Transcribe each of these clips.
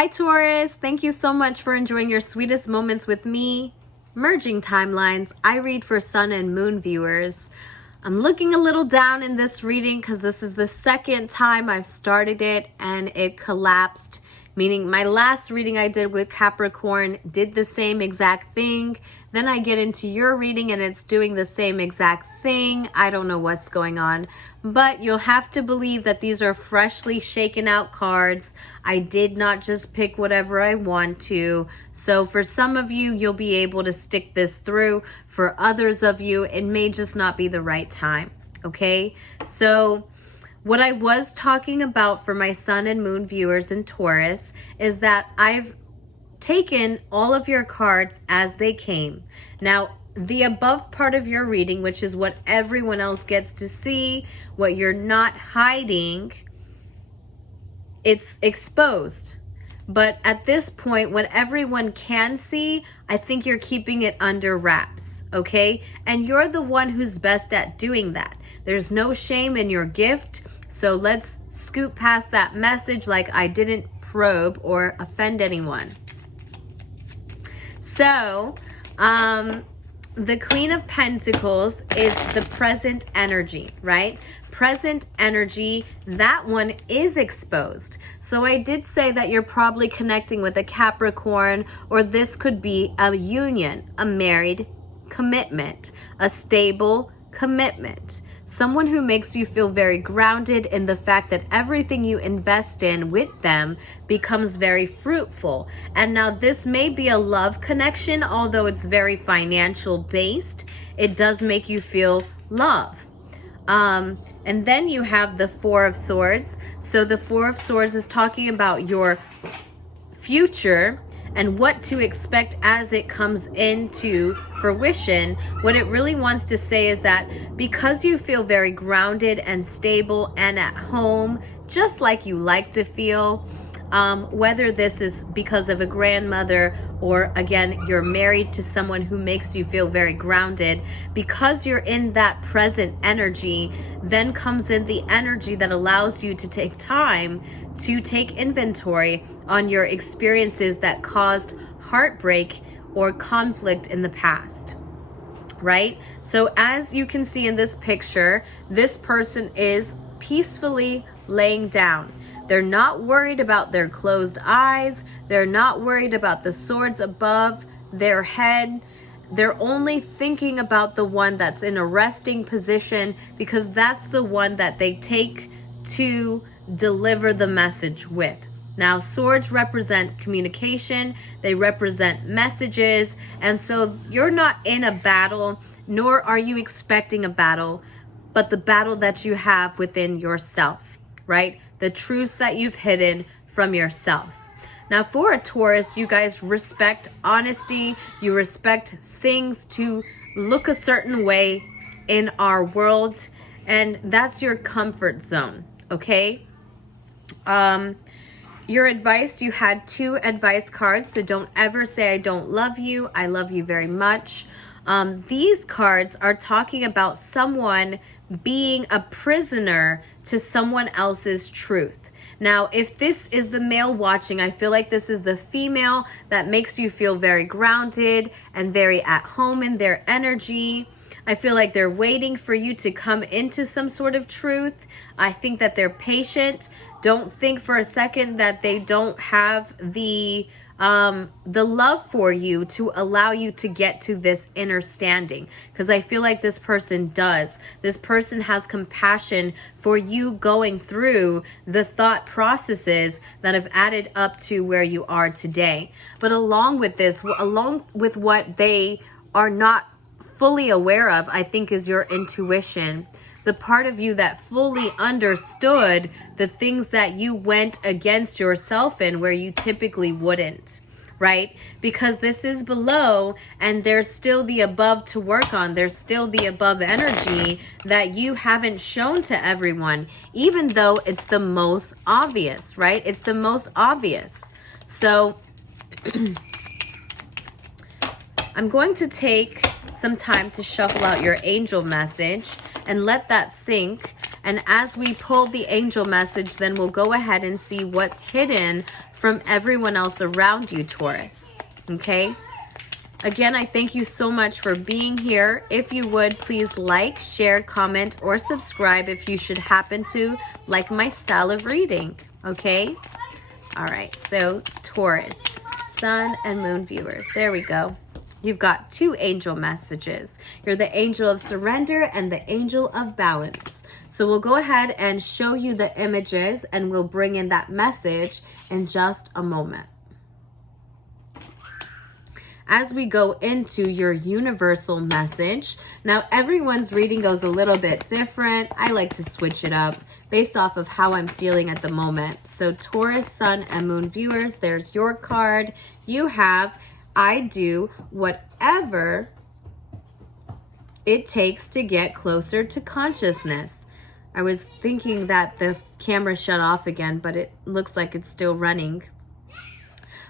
Hi Taurus, thank you so much for enjoying your sweetest moments with me. Merging timelines, I read for sun and moon viewers. I'm looking a little down in this reading because this is the second time I've started it and it collapsed. Meaning my last reading I did with Capricorn did the same exact thing. Then I get into your reading and it's doing the same exact thing. I don't know what's going on. But you'll have to believe that these are freshly shaken out cards. I did not just pick whatever I want to. So for some of you, you'll be able to stick this through. For others of you, it may just not be the right time. Okay? So what I was talking about for my sun and moon viewers in Taurus is that I've taken all of your cards as they came. Now, the above part of your reading, which is what everyone else gets to see, what you're not hiding, it's exposed. But at this point, what everyone can see, I think you're keeping it under wraps, okay? And you're the one who's best at doing that. There's no shame in your gift. So let's scoot past that message like I didn't probe or offend anyone. So, the Queen of Pentacles is the present energy, right? Present energy, that one is exposed. So I did say that you're probably connecting with a Capricorn, or this could be a union, a married commitment, a stable commitment. Someone who makes you feel very grounded in the fact that everything you invest in with them becomes very fruitful. And now this may be a love connection, although it's very financial based. It does make you feel love. And then you have the Four of Swords. So the Four of Swords is talking about your future and what to expect as it comes into fruition. What it really wants to say is that because you feel very grounded and stable and at home, just like you like to feel, whether this is because of a grandmother or again, you're married to someone who makes you feel very grounded, because you're in that present energy, then comes in the energy that allows you to take time to take inventory on your experiences that caused heartbreak or conflict in the past, right? So as you can see in this picture, this person is peacefully laying down. They're not worried about their closed eyes. They're not worried about the swords above their head. They're only thinking about the one that's in a resting position, because that's the one that they take to deliver the message with. Now, swords represent communication, they represent messages, and so you're not in a battle, nor are you expecting a battle, but the battle that you have within yourself, right? The truths that you've hidden from yourself. Now, for a Taurus, you guys respect honesty, you respect things to look a certain way in our world, and that's your comfort zone, okay? Your advice, you had 2 advice cards, so don't ever say I don't love you. I love you very much. These cards are talking about someone being a prisoner to someone else's truth. Now, if this is the male watching, I feel like this is the female that makes you feel very grounded and very at home in their energy. I feel like they're waiting for you to come into some sort of truth. I think that they're patient. Don't think for a second that they don't have the love for you to allow you to get to this inner standing, because I feel like this person does. This person has compassion for you going through the thought processes that have added up to where you are today. But along with this, along with what they are not fully aware of, I think, is your intuition. The part of you that fully understood the things that you went against yourself in where you typically wouldn't, right? Because this is below and there's still the above to work on. There's still the above energy that you haven't shown to everyone, even though it's the most obvious, right? It's the most obvious. So I'm going to take some time to shuffle out your angel message and let that sink. And as we pull the angel message, then we'll go ahead and see what's hidden from everyone else around you, Taurus. Okay? Again, I thank you so much for being here. If you would, please like, share, comment, or subscribe if you should happen to like my style of reading. Okay? All right, so Taurus, Sun and Moon viewers. There we go. You've got 2 angel messages. You're the angel of surrender and the angel of balance. So we'll go ahead and show you the images and we'll bring in that message in just a moment. As we go into your universal message, now everyone's reading goes a little bit different. I like to switch it up based off of how I'm feeling at the moment. So Taurus, Sun, and Moon viewers, there's your card. You have, I do whatever it takes to get closer to consciousness. I was thinking that the camera shut off again, but it looks like it's still running.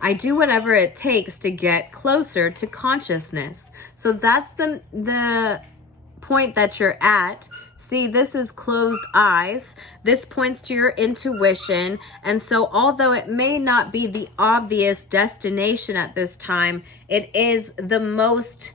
I do whatever it takes to get closer to consciousness. So that's the point that you're at. See, this is closed eyes. This points to your intuition. And so although it may not be the obvious destination at this time, it is the most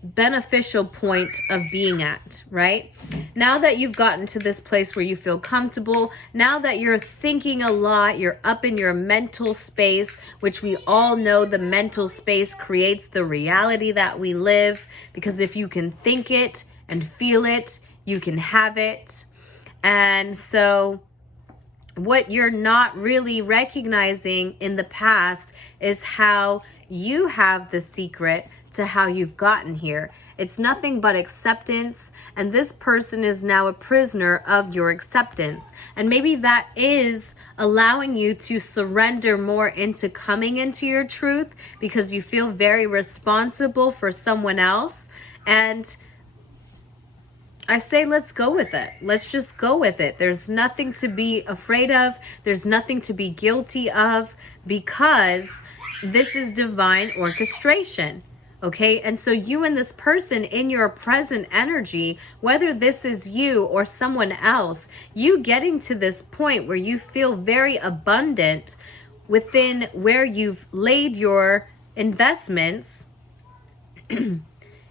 beneficial point of being at, right? Now that you've gotten to this place where you feel comfortable, now that you're thinking a lot, you're up in your mental space, which we all know the mental space creates the reality that we live, because if you can think it and feel it, you can have it. And so what you're not really recognizing in the past is how you have the secret to how you've gotten here. It's nothing but acceptance, and this person is now a prisoner of your acceptance. And maybe that is allowing you to surrender more into coming into your truth because you feel very responsible for someone else. And I say, let's go with it. Let's just go with it. There's nothing to be afraid of. There's nothing to be guilty of, because this is divine orchestration. Okay, and so you and this person in your present energy, whether this is you or someone else, you getting to this point where you feel very abundant within where you've laid your investments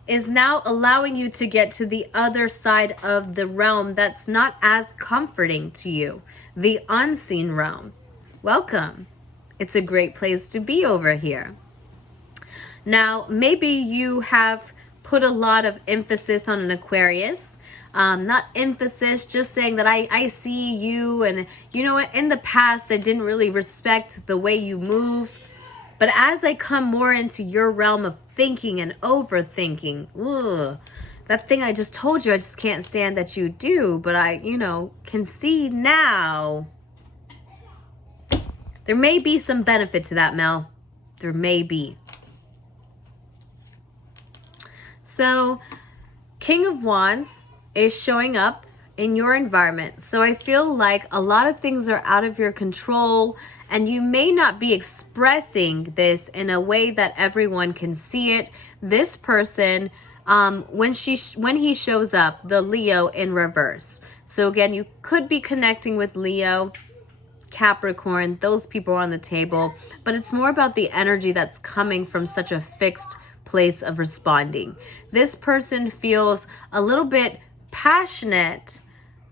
is now allowing you to get to the other side of the realm that's not as comforting to you, the unseen realm. Welcome. It's a great place to be over here. Now, maybe you have put a lot of emphasis on an Aquarius. Not emphasis, just saying that I see you, and you know what, in the past, I didn't really respect the way you move. But as I come more into your realm of thinking and overthinking, that thing I just told you, I just can't stand that you do, but I, can see now. There may be some benefit to that, Mel. There may be. So, King of Wands is showing up in your environment. So I feel like a lot of things are out of your control, and you may not be expressing this in a way that everyone can see it. This person, when he shows up, the Leo in reverse. So again, you could be connecting with Leo, Capricorn, those people are on the table, but it's more about the energy that's coming from such a fixed place of responding. This person feels a little bit passionate.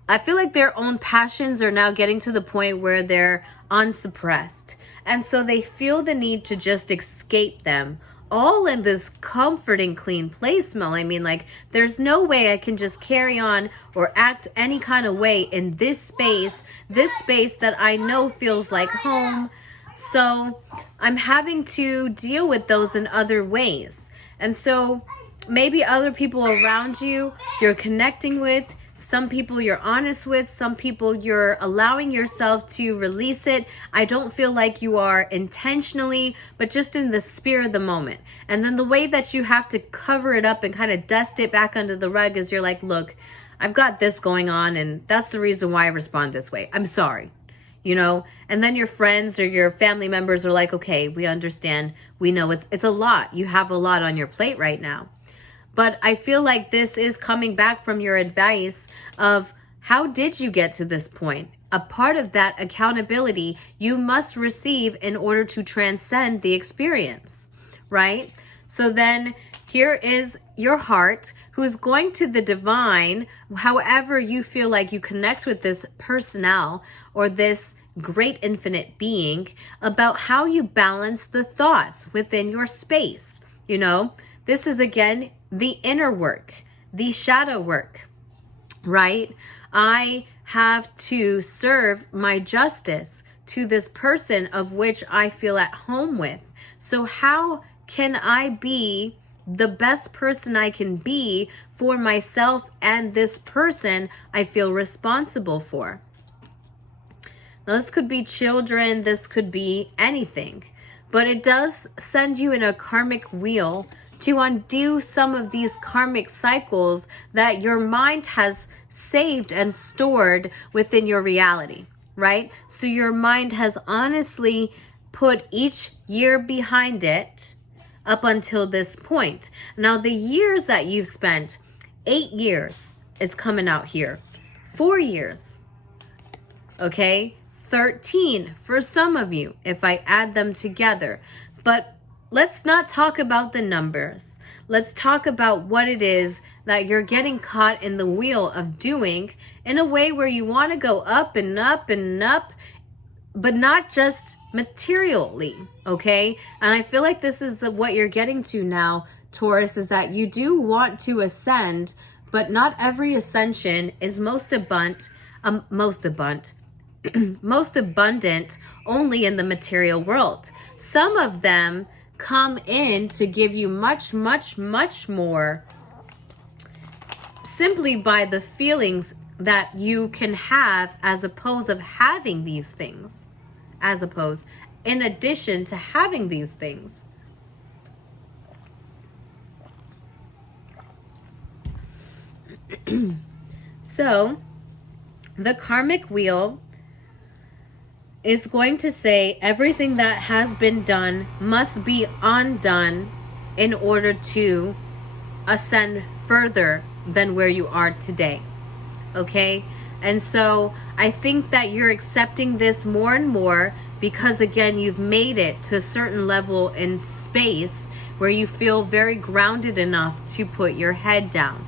I feel like their own passions are now getting to the point where they're unsuppressed. And so they feel the need to just escape them, all in this comforting, clean place, Mel. I mean, like, there's no way I can just carry on or act any kind of way in this space that I know feels like home. So I'm having to deal with those in other ways. And so maybe other people around you, you're connecting with, some people you're honest with, some people you're allowing yourself to release it. I don't feel like you are intentionally, but just in the spirit of the moment. And then the way that you have to cover it up and kind of dust it back under the rug is you're like, look, I've got this going on, and that's the reason why I respond this way. I'm sorry. And then your friends or your family members are like, okay, we understand. We know it's a lot. You have a lot on your plate right now. But I feel like this is coming back from your advice of how did you get to this point? A part of that accountability you must receive in order to transcend the experience, right? So then here is your heart who's going to the divine, however you feel like you connect with this personnel or this great infinite being, about how you balance the thoughts within your space. You know, this is again the inner work, the shadow work, right? I have to serve my justice to this person of which I feel at home with. So how can I be the best person I can be for myself and this person I feel responsible for? Now, this could be children, this could be anything, but it does send you in a karmic wheel to undo some of these karmic cycles that your mind has saved and stored within your reality, right? So your mind has honestly put each year behind it up until this point. Now, the years that you've spent, 8 years is coming out here, 4 years, okay? 13 for some of you, if I add them together. But let's not talk about the numbers. Let's talk about what it is that you're getting caught in the wheel of doing in a way where you want to go up and up and up, but not just materially, okay? And I feel like this is what you're getting to now, Taurus, is that you do want to ascend, but not every ascension is most abundant only in the material world. Some of them come in to give you much, much, much more simply by the feelings that you can have as opposed of having these things, in addition to having these things. So the karmic wheel is going to say everything that has been done must be undone in order to ascend further than where you are today. Okay? And so I think that you're accepting this more and more because, again, you've made it to a certain level in space where you feel very grounded enough to put your head down,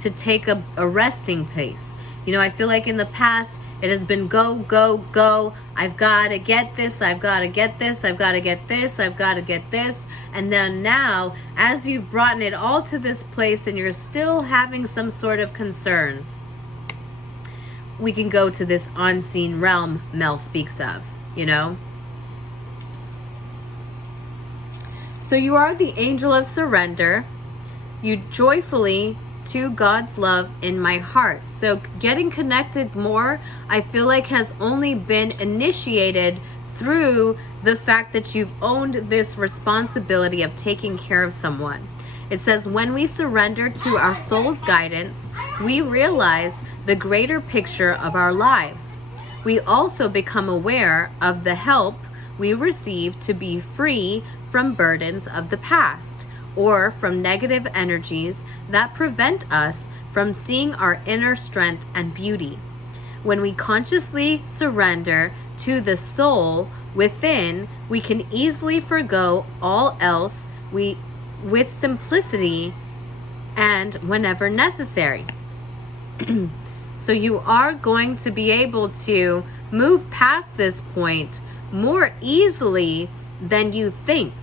to take a resting place. You know, I feel like in the past, it has been go, go, go. I've got to get this. I've got to get this. I've got to get this. I've got to get this. And then now, as you've brought it all to this place and you're still having some sort of concerns, we can go to this unseen realm Mel speaks of, you know? So you are the angel of surrender. You joyfully to God's love in my heart. So getting connected more, I feel like, has only been initiated through the fact that you've owned this responsibility of taking care of someone. It says, when we surrender to our soul's guidance, we realize the greater picture of our lives. We also become aware of the help we receive to be free from burdens of the past, or from negative energies that prevent us from seeing our inner strength and beauty. When we consciously surrender to the soul within, we can easily forgo all else with simplicity and whenever necessary. So you are going to be able to move past this point more easily than you think,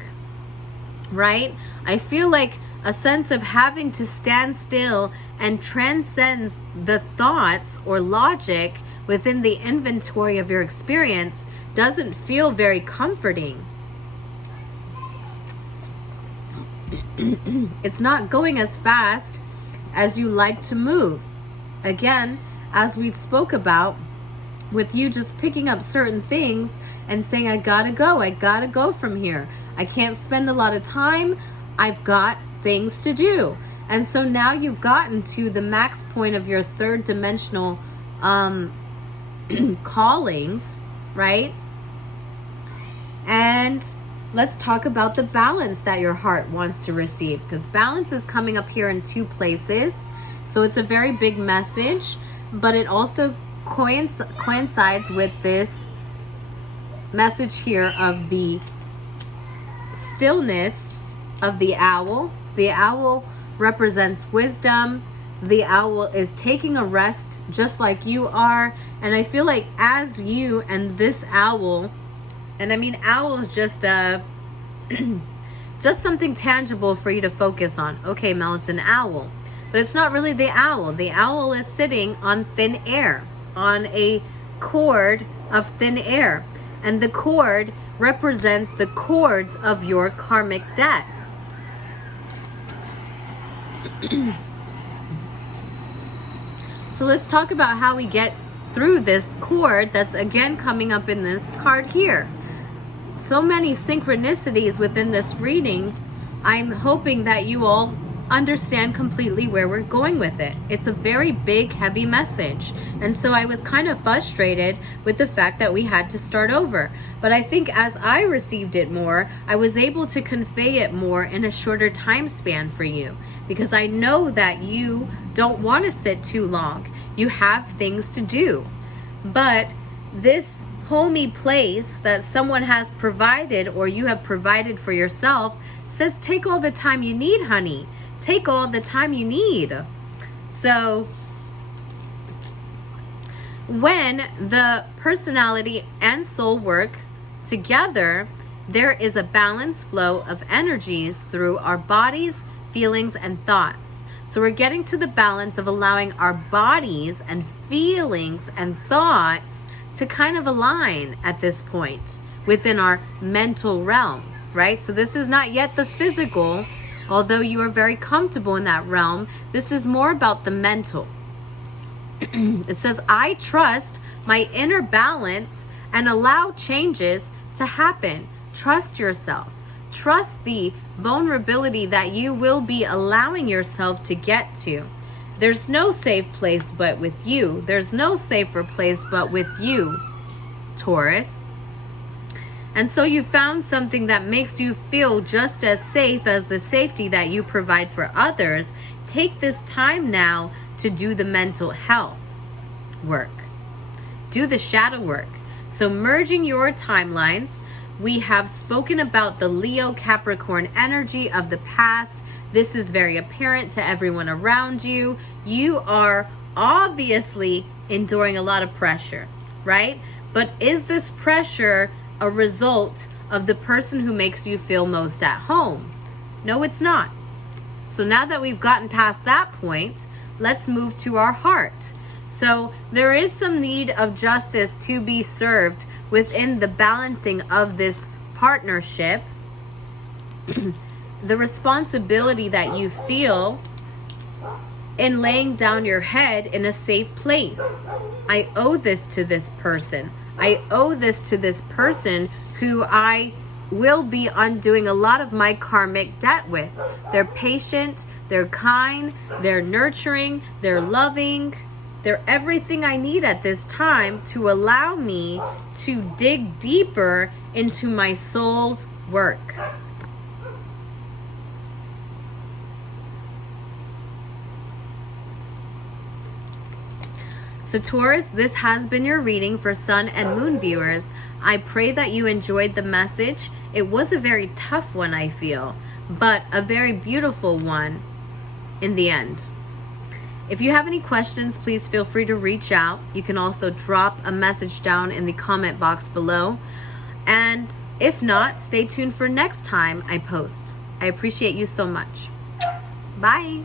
right? I feel like a sense of having to stand still and transcend the thoughts or logic within the inventory of your experience doesn't feel very comforting. It's not going as fast as you like to move. Again, as we spoke about, with you just picking up certain things and saying, I gotta go from here. I can't spend a lot of time. I've got things to do. And so now you've gotten to the max point of your third dimensional callings, right? And let's talk about the balance that your heart wants to receive, because balance is coming up here in 2 places. So it's a very big message, but it also coincides with this message here of the stillness of the owl. The owl represents wisdom. The owl is taking a rest just like you are. And I feel like as you and this owl, and I mean owl is just just something tangible for you to focus on. Okay, Mel, it's an owl. But it's not really the owl. The owl is sitting on thin air, on a cord of thin air. And the cord represents the cords of your karmic debt. So let's talk about how we get through this cord that's again coming up in this card here. So many synchronicities within this reading. I'm hoping that you all understand completely where we're going with it. It's a very big, heavy message. And so I was kind of frustrated with the fact that we had to start over. But I think as I received it more, I was able to convey it more in a shorter time span for you. Because I know that you don't want to sit too long. You have things to do. But this homey place that someone has provided or you have provided for yourself says take all the time you need, honey. Take all the time you need. So when the personality and soul work together, there is a balanced flow of energies through our bodies, feelings, and thoughts. So we're getting to the balance of allowing our bodies and feelings and thoughts to kind of align at this point within our mental realm, right? So this is not yet the physical. Although you are very comfortable in that realm, this is more about the mental. It says, I trust my inner balance and allow changes to happen. Trust yourself. Trust the vulnerability that you will be allowing yourself to get to. There's no safe place but with you. There's no safer place but with you, Taurus. And so you found something that makes you feel just as safe as the safety that you provide for others. Take this time now to do the mental health work. Do the shadow work. So merging your timelines, we have spoken about the Leo Capricorn energy of the past. This is very apparent to everyone around you. You are obviously enduring a lot of pressure, right? But is this pressure a result of the person who makes you feel most at home? No, it's not. So now that we've gotten past that point, let's move to our heart. So there is some need of justice to be served within the balancing of this partnership. The responsibility that you feel in laying down your head in a safe place. I owe this to this person. I owe this to this person who I will be undoing a lot of my karmic debt with. They're patient, they're kind, they're nurturing, they're loving. They're everything I need at this time to allow me to dig deeper into my soul's work. So Taurus, this has been your reading for Sun and Moon viewers. I pray that you enjoyed the message. It was a very tough one, I feel, but a very beautiful one in the end. If you have any questions, please feel free to reach out. You can also drop a message down in the comment box below. And if not, stay tuned for next time I post. I appreciate you so much. Bye.